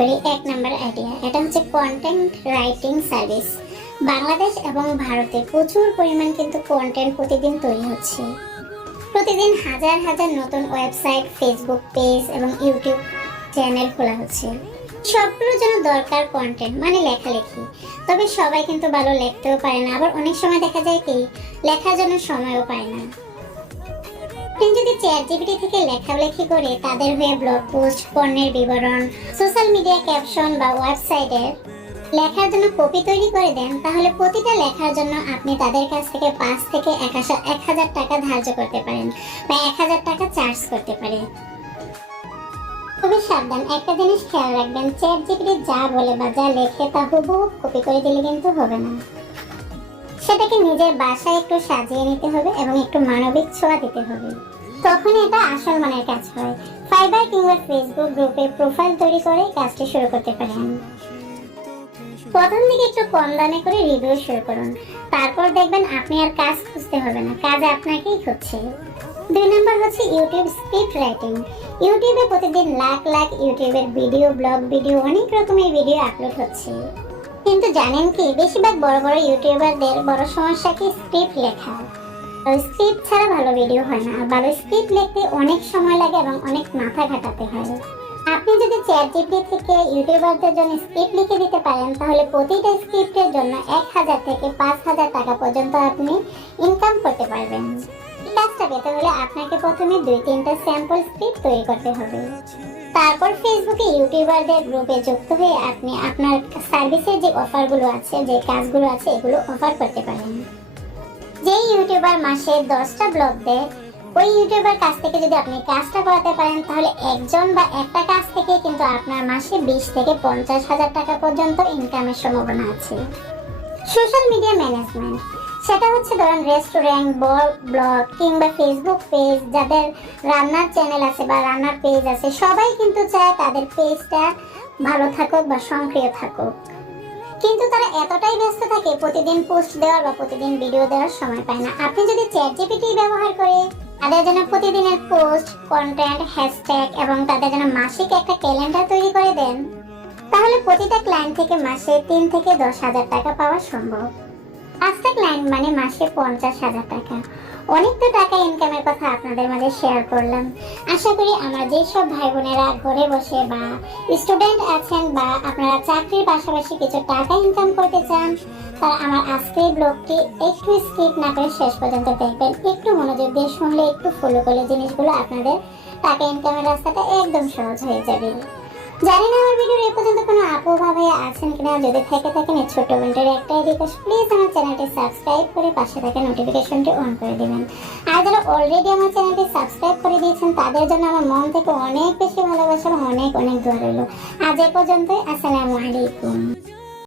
করি। 1 number idea, এটা হচ্ছে কন্টেন্ট রাইটিং সার্ভিস। বাংলাদেশ এবং ভারতে প্রচুর পরিমাণ কিন্তু কন্টেন্ট প্রতিদিন তৈরি হচ্ছে। প্রতিদিন হাজার হাজার নতুন ওয়েবসাইট, ফেসবুক পেজ এবং ইউটিউব চ্যানেল খোলা হচ্ছে। সবগুলোর জন্য দরকার কন্টেন্ট, মানে লেখালেখি। তবে সবাই কিন্তু ভালো লিখতেও পারে না, আবার অনেক সময় দেখা যায় কি লেখার জন্য সময়ও পায় না। আপনি যদি চ্যাটজিপিটি থেকে লেখালেখি করে তাদের হয়ে ব্লগ পোস্ট, পণ্যের বিবরণ, সোশ্যাল মিডিয়া ক্যাপশন বা ওয়েবসাইটে লেখার জন্য কপি তৈরি করে দেন, তাহলে প্রতিটা লেখার জন্য আপনি তাদের কাছ থেকে 5 থেকে 1000 টাকা ধার্য করতে পারেন বা 1000 টাকা চার্জ করতে পারেন। তবে সাবধান, একটা জিনিস খেয়াল রাখবেন, চ্যাটজিপিটি যা বলে বা যা লেখে তা হুবহু কপি করে দিলে কিন্তু হবে না। সেটাকে নিজের বাসায় একটু সাজিয়ে নিতে হবে এবং একটু মানবিক ছোঁয়া দিতে হবে, তখন এটা আসল মানের কাজ হয়। ফাইবার কিংবা ফেসবুক গ্রুপে প্রোফাইল তৈরি করে কাজটি শুরু করতে পারেন। প্রথম দিকে একটু কম দামে করে রিভিউ শুরু করুন, তারপর দেখবেন আপনি আর কাজ খুঁজতে হবে না, কাজ আপনাকেই খুঁজছে। 2 নাম্বার হচ্ছে ইউটিউব স্ক্রিপ্ট রাইটিং। ইউটিউবে প্রতিদিন লাখ লাখ ইউটিউবের ভিডিও, ব্লগ ভিডিও, অনেক রকমের ভিডিও আপলোড হচ্ছে। কিন্তু জানেন কি, বেশিরভাগ বড় বড় ইউটিউবারদের বড় সমস্যা কি স্ক্রিপ্ট লেখা। স্ক্রিপ্ট ছাড়া ভালো ভিডিও হয় না। ভালো স্ক্রিপ্ট লিখতে অনেক সময় লাগে এবং অনেক মাথা ঘাটাতে হয়। আপনি যদি চ্যাটজিপিটি থেকে ইউটিউবারদের জন্য স্ক্রিপ্ট লিখে দিতে পারেন, তাহলে প্রতিটা স্ক্রিপ্টের জন্য 1000 থেকে 5000 টাকা পর্যন্ত আপনি ইনকাম করতে পারবেন। এই কাজটা পেতে হলে আপনাকে প্রথমে 2-3টা স্যাম্পল স্ক্রিপ্ট তৈরি করতে হবে। তারপর ফেসবুকে ইউটিউবারদের গ্রুপে যুক্ত হয়ে আপনি আপনার সার্ভিসের যে অফারগুলো আছে, যে কাজগুলো আছে, এগুলো অফার করতে পারেন। যে ইউটিউবার মাসে 10টা ব্লগ দেয়, ওই ইউটিউবার কাছ থেকে যদি আপনি কাজটা করাতে পারেন, তাহলে একজন বা একটা কাজ থেকে কিন্তু আপনার মাসে 20 থেকে 50,000 টাকা পর্যন্ত ইনকামের সম্ভাবনা আছে। সোশ্যাল মিডিয়া ম্যানেজমেন্ট, সেটা হচ্ছে ধরেন রেস্টুরেন্ট, ব্লগ কিংবা ফেসবুক পেজ, যাদের রান্নার চ্যানেল আছে বা রান্নার পেজ আছে, সবাই কিন্তু চায় তাদের পেজটা ভালো থাকুক বা সক্রিয় থাকুক। কিন্তু তারা এতটাই ব্যস্ত থাকে, প্রতিদিন পোস্ট দেওয়ার বা প্রতিদিন ভিডিও দেওয়ার সময় পায় না। আপনি যদি চ্যাটজিপিটি ব্যবহার করে তাদের জন্য প্রতিদিনের পোস্ট, কন্টেন্ট, হ্যাশট্যাগ এবং তাদের জন্য মাসিক একটা ক্যালেন্ডার তৈরি করে দেন, তাহলে প্রতিটা ক্লায়েন্ট থেকে মাসে 3 থেকে 10,000 টাকা পাওয়া সম্ভব। 5টা ক্লায়েন্ট মানে মাসে 50,000 টাকা। অনেক তো টাকা ইনকামের কথা আপনাদের মাঝে শেয়ার করলাম। আশা করি আমার যেসব ভাই বোনেরা ঘরে বসে বা স্টুডেন্ট আছেন বা আপনারা চাকরির পাশাপাশি কিছু টাকা ইনকাম করতে চান, তারা আমার আজকের ব্লগটি একটু স্কিপ না করে শেষ পর্যন্ত দেখবেন। একটু মনোযোগ দিয়ে শুনলে, একটু ফলো করলে জিনিসগুলো আপনাদের টাকা ইনকামের রাস্তাটা একদম সহজ হয়ে যাবে। জানি না আমার ভিডিওর এ পর্যন্ত কোনো আপু বা ভাইয়া আছেন কিনা, যদি থেকে থাকেন এই ছোট্ট বোনটার একটাই রিকোয়েস্ট, প্লিজ আমার চ্যানেলটি সাবস্ক্রাইব করে পাশে থাকা নোটিফিকেশনটি অন করে দিবেন। আর যারা অলরেডি আমার চ্যানেলটি সাবস্ক্রাইব করে দিয়েছেন, তাদের জন্য আমার মন থেকে অনেক বেশি ভালোবাসা এবং অনেক অনেক দোয়া রইল। আজ এ পর্যন্তই। আসসালামু আলাইকুম।